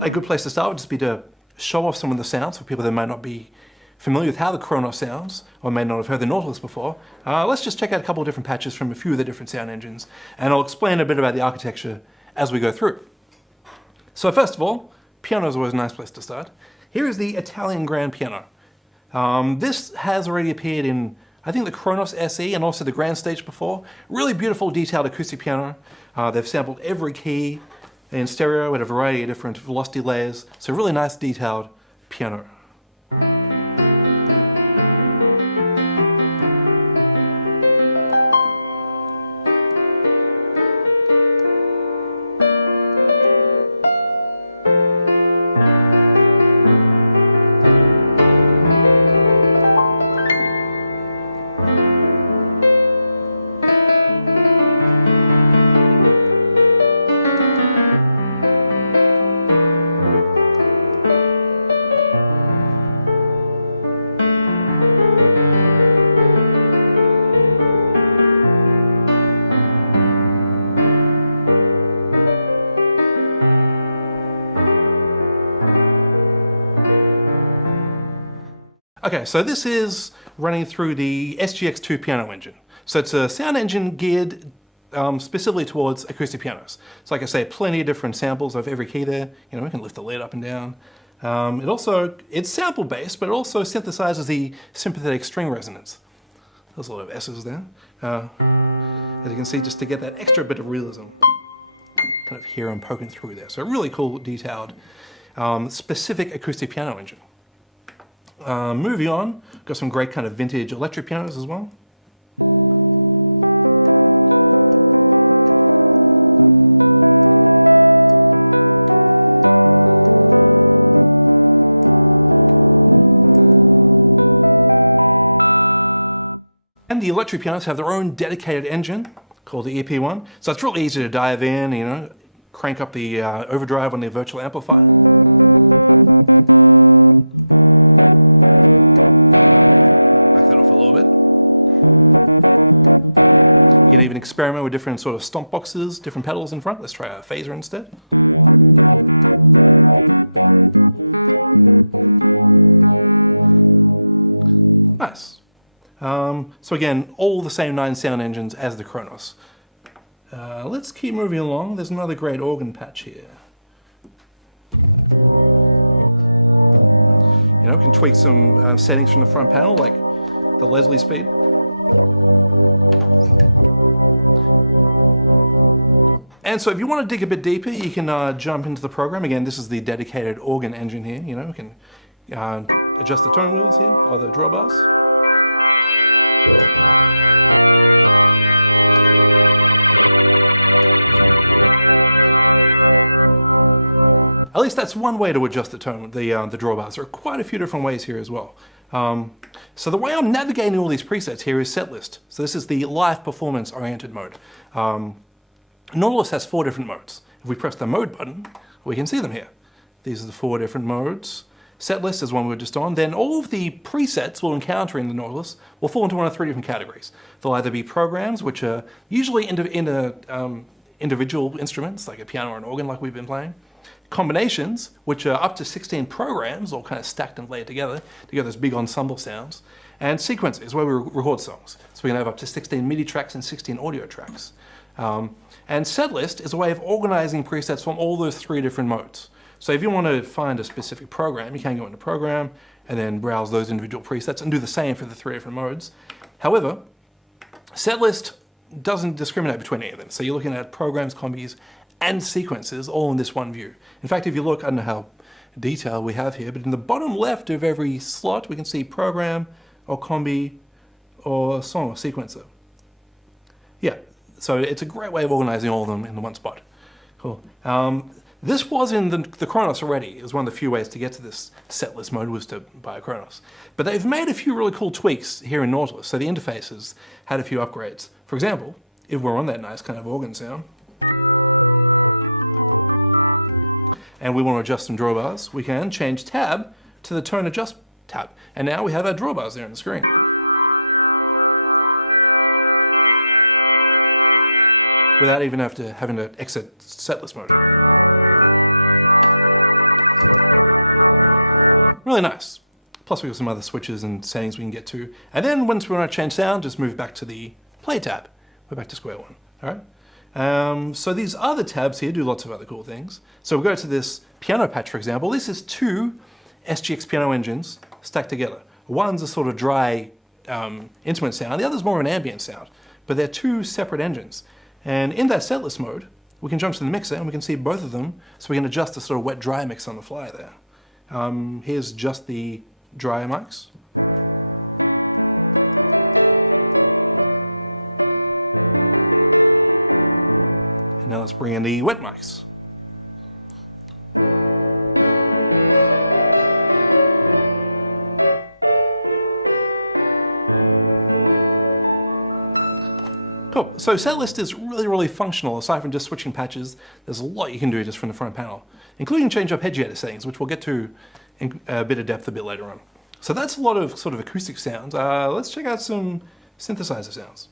A good place to start would just be to show off some of the sounds for people that might not be familiar with how the Kronos sounds, or may not have heard the Nautilus before. Let's just check out a couple of different patches from a few of the different sound engines, and I'll explain a bit about the architecture as we go through. So first of all, piano is always a nice place to start. Here is the Italian grand piano. This has already appeared in, I think, the Kronos SE and also the Grand Stage before. Really beautiful, detailed acoustic piano. They've sampled every key in stereo at a variety of different velocity layers. So really nice, detailed piano. Okay, so this is running through the SGX2 piano engine. So it's a sound engine geared specifically towards acoustic pianos. So like I say, plenty of different samples of every key there. You know, we can lift the lid up and down. It's sample based, but it also synthesizes the sympathetic string resonance. There's a lot of S's there. As you can see, just to get that extra bit of realism. Kind of hear them poking through there. So a really cool, detailed, specific acoustic piano engine. Moving on, got some great kind of vintage electric pianos as well. And the electric pianos have their own dedicated engine called the EP1. So it's really easy to dive in, you know, crank up the overdrive on the virtual amplifier. Back that off a little bit. You can even experiment with different sort of stomp boxes, different pedals in front. Let's try a phaser instead. Nice. So again, all the same 9 sound engines as the Kronos. Let's keep moving along. There's another great organ patch here. You know, can tweak some settings from the front panel, like the Leslie speed. And so if you want to dig a bit deeper, you can jump into the program. Again, this is the dedicated organ engine here. You know, we can adjust the tone wheels here, or the drawbars. At least that's one way to adjust the tone, the drawbars. There are quite a few different ways here as well. So the way I'm navigating all these presets here is set list. So this is the live performance oriented mode. Nautilus has 4 different modes. If we press the mode button, we can see them here. These are the 4 different modes. Set list is one we were just on. Then all of the presets we'll encounter in the Nautilus will fall into one of 3 different categories. They'll either be programs, which are usually individual instruments, like a piano or an organ like we've been playing. Combinations, which are up to 16 programs, all kind of stacked and laid together to get those big ensemble sounds. And sequences, where we record songs. So we can have up to 16 MIDI tracks and 16 audio tracks. And setlist is a way of organizing presets from all those 3 different modes. So if you want to find a specific program, you can go into program and then browse those individual presets and do the same for the 3 different modes. However, setlist doesn't discriminate between any of them. So you're looking at programs, combis, and sequences all in this one view. In fact, if you look, I don't know how detailed we have here, but in the bottom left of every slot, we can see program or combi or song or sequencer. Yeah, so it's a great way of organizing all of them in the one spot. Cool. This was in the Kronos already. It was one of the few ways to get to this setlist mode was to buy a Kronos. But they've made a few really cool tweaks here in Nautilus. So the interfaces had a few upgrades. For example, if we're on that nice kind of organ sound, and we want to adjust some drawbars, we can change tab to the tone adjust tab. And now we have our drawbars there on the screen. without even having to exit setlist mode. Really nice. Plus we've got some other switches and settings we can get to. And then once we want to change sound, just move back to the play tab. We're back to square one, all right? So these other tabs here do lots of other cool things. So we'll go to this piano patch, for example. This is two SGX piano engines stacked together. One's a sort of dry instrument sound, the other's more of an ambient sound. But they're two separate engines. And in that setlist mode, we can jump to the mixer and we can see both of them, so we can adjust the sort of wet-dry mix on the fly there. Here's just the dry mics. And now let's bring in the wet mics. Cool. So setlist is really, really functional. Aside from just switching patches, there's a lot you can do just from the front panel, including change up edgeator settings, which we'll get to in a bit of depth a bit later on. So that's a lot of sort of acoustic sounds. Let's check out some synthesizer sounds.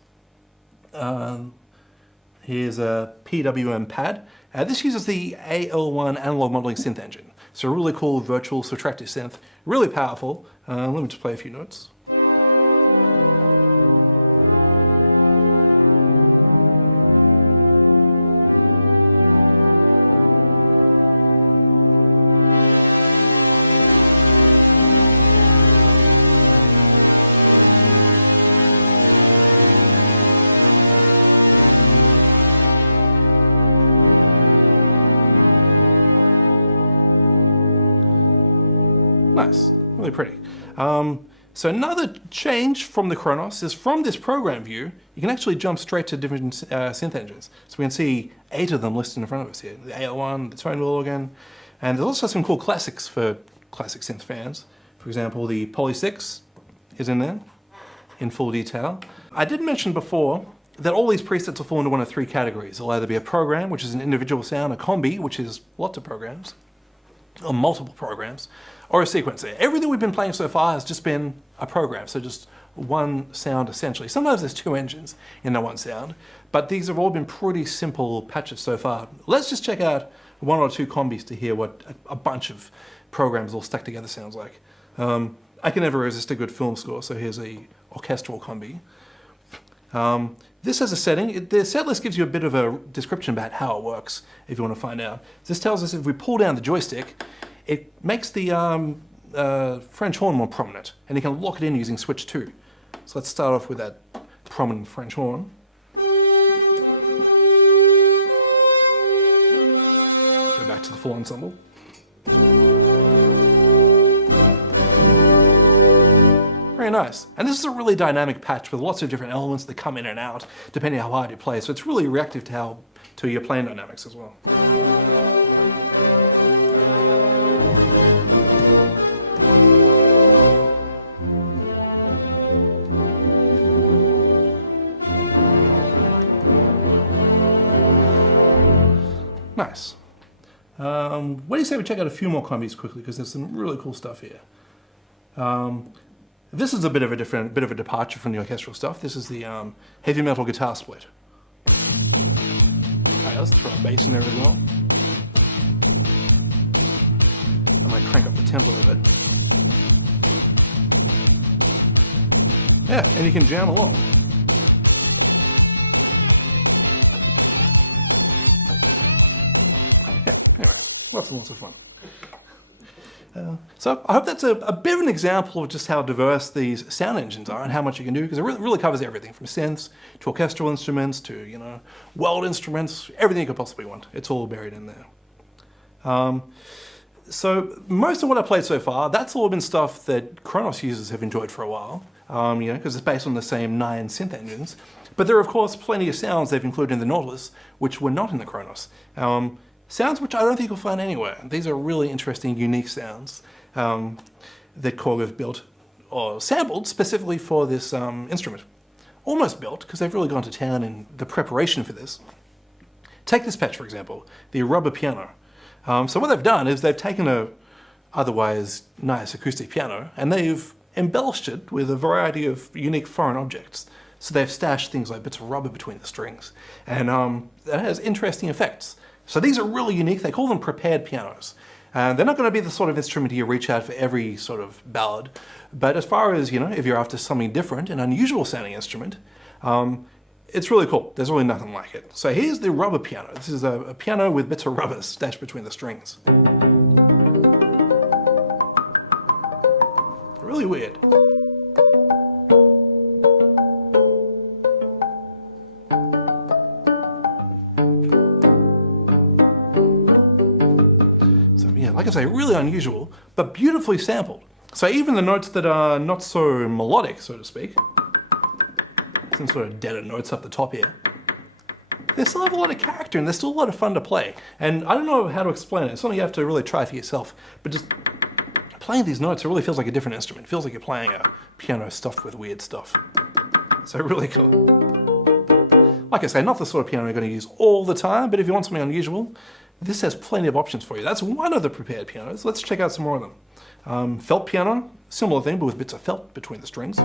Here's a Pwm Pad. This uses the AL1 analog modeling synth engine. So a really cool virtual subtractive synth, really powerful. Let me just play a few notes. Nice, really pretty. So another change from the Kronos is from this program view, you can actually jump straight to different synth engines. So we can see 8 of them listed in front of us here. The AL1, the tone wheel organ, and there's also some cool classics for classic synth fans. For example, the Poly 6 is in there in full detail. I did mention before that all these presets will fall into one of 3 categories. It'll either be a program, which is an individual sound, a combi, which is lots of programs, or multiple programs, or a sequencer. Everything we've been playing so far has just been a program, so just one sound essentially. Sometimes there's 2 engines in that one sound, but these have all been pretty simple patches so far. Let's just check out 1 or 2 combis to hear what a bunch of programs all stuck together sounds like. I can never resist a good film score, so here's a orchestral combi. This has a setting. The set list gives you a bit of a description about how it works if you want to find out. This tells us if we pull down the joystick, it makes the French horn more prominent, and you can lock it in using switch 2. So let's start off with that prominent French horn. Go back to the full ensemble. Very nice. And this is a really dynamic patch with lots of different elements that come in and out depending on how hard you play. So it's really reactive to your playing dynamics as well. Nice. What do you say we check out a few more combis quickly, because there's some really cool stuff here. This is a bit of a departure from the orchestral stuff. This is the heavy metal guitar split. Alright, let's throw a bass in there as well. I might crank up the tempo a bit. Yeah, and you can jam along. Yeah, anyway, lots and lots of fun. So I hope that's a bit of an example of just how diverse these sound engines are and how much you can do, because it really covers everything from synths to orchestral instruments to, you know, world instruments, everything you could possibly want. It's all buried in there. So most of what I played so far, that's all been stuff that Kronos users have enjoyed for a while, you know, because it's based on the same 9 synth engines. But there are, of course, plenty of sounds they've included in the Nautilus, which were not in the Kronos. Sounds which I don't think you'll find anywhere. These are really interesting, unique sounds that Korg have built or sampled specifically for this instrument. Almost built, because they've really gone to town in the preparation for this. Take this patch, for example, the rubber piano. So what they've done is they've taken a otherwise nice acoustic piano and they've embellished it with a variety of unique foreign objects. So they've stashed things like bits of rubber between the strings. And that has interesting effects. So these are really unique. They call them prepared pianos. And they're not going to be the sort of instrument you reach out for every sort of ballad. But as far as, if you're after something different, an unusual sounding instrument, it's really cool. There's really nothing like it. So here's the rubber piano. This is a piano with bits of rubber stashed between the strings. Really weird. Like I say, really unusual, but beautifully sampled. So even the notes that are not so melodic, so to speak, some sort of deader notes up the top here, they still have a lot of character and they're still a lot of fun to play. And I don't know how to explain it. It's something you have to really try for yourself. But just playing these notes, it really feels like a different instrument. It feels like you're playing a piano stuffed with weird stuff. So really cool. Like I say, not the sort of piano you're going to use all the time, but if you want something unusual, this has plenty of options for you. That's one of the prepared pianos. Let's check out some more of them. Felt piano, similar thing, but with bits of felt between the strings. A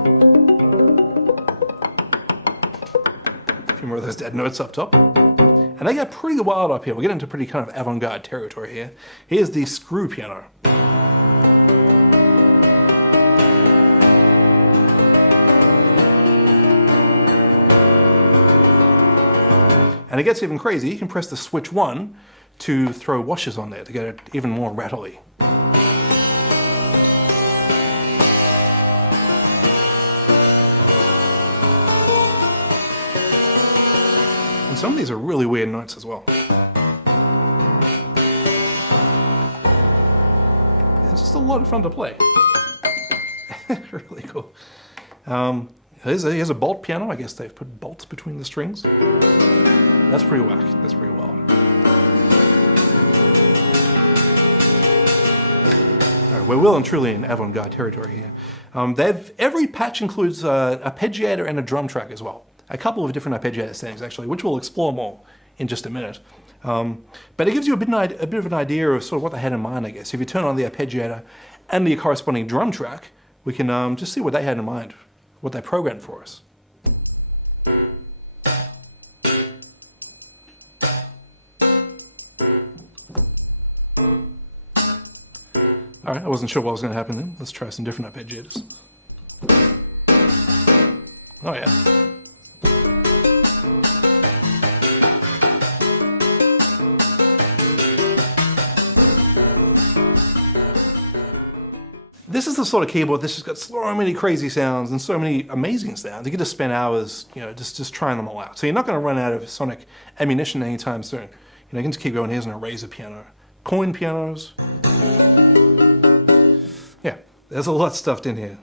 few more of those dead notes up top. And they get pretty wild up here. We're getting into pretty kind of avant-garde territory here. Here's the screw piano. And it gets even crazy. You can press the switch 1 to throw washers on there to get it even more rattly. And some of these are really weird notes as well. It's just a lot of fun to play. Really cool. Here's a bolt piano. I guess they've put bolts between the strings. That's pretty whack. That's pretty wild. We're well and truly in avant-garde territory here. Every patch includes an arpeggiator and a drum track as well. A couple of different arpeggiator settings actually, which we'll explore more in just a minute. But it gives you a bit of an idea of sort of what they had in mind, I guess. If you turn on the arpeggiator and the corresponding drum track, we can just see what they had in mind, what they programmed for us. All right, I wasn't sure what was going to happen then. Let's try some different arpeggiators. Oh yeah. This is the sort of keyboard that's just got so many crazy sounds and so many amazing sounds. You get to spend hours, just trying them all out. So you're not going to run out of sonic ammunition anytime soon. You can just keep going. Here's an eraser piano, coin pianos. Yeah, there's a lot stuffed in here.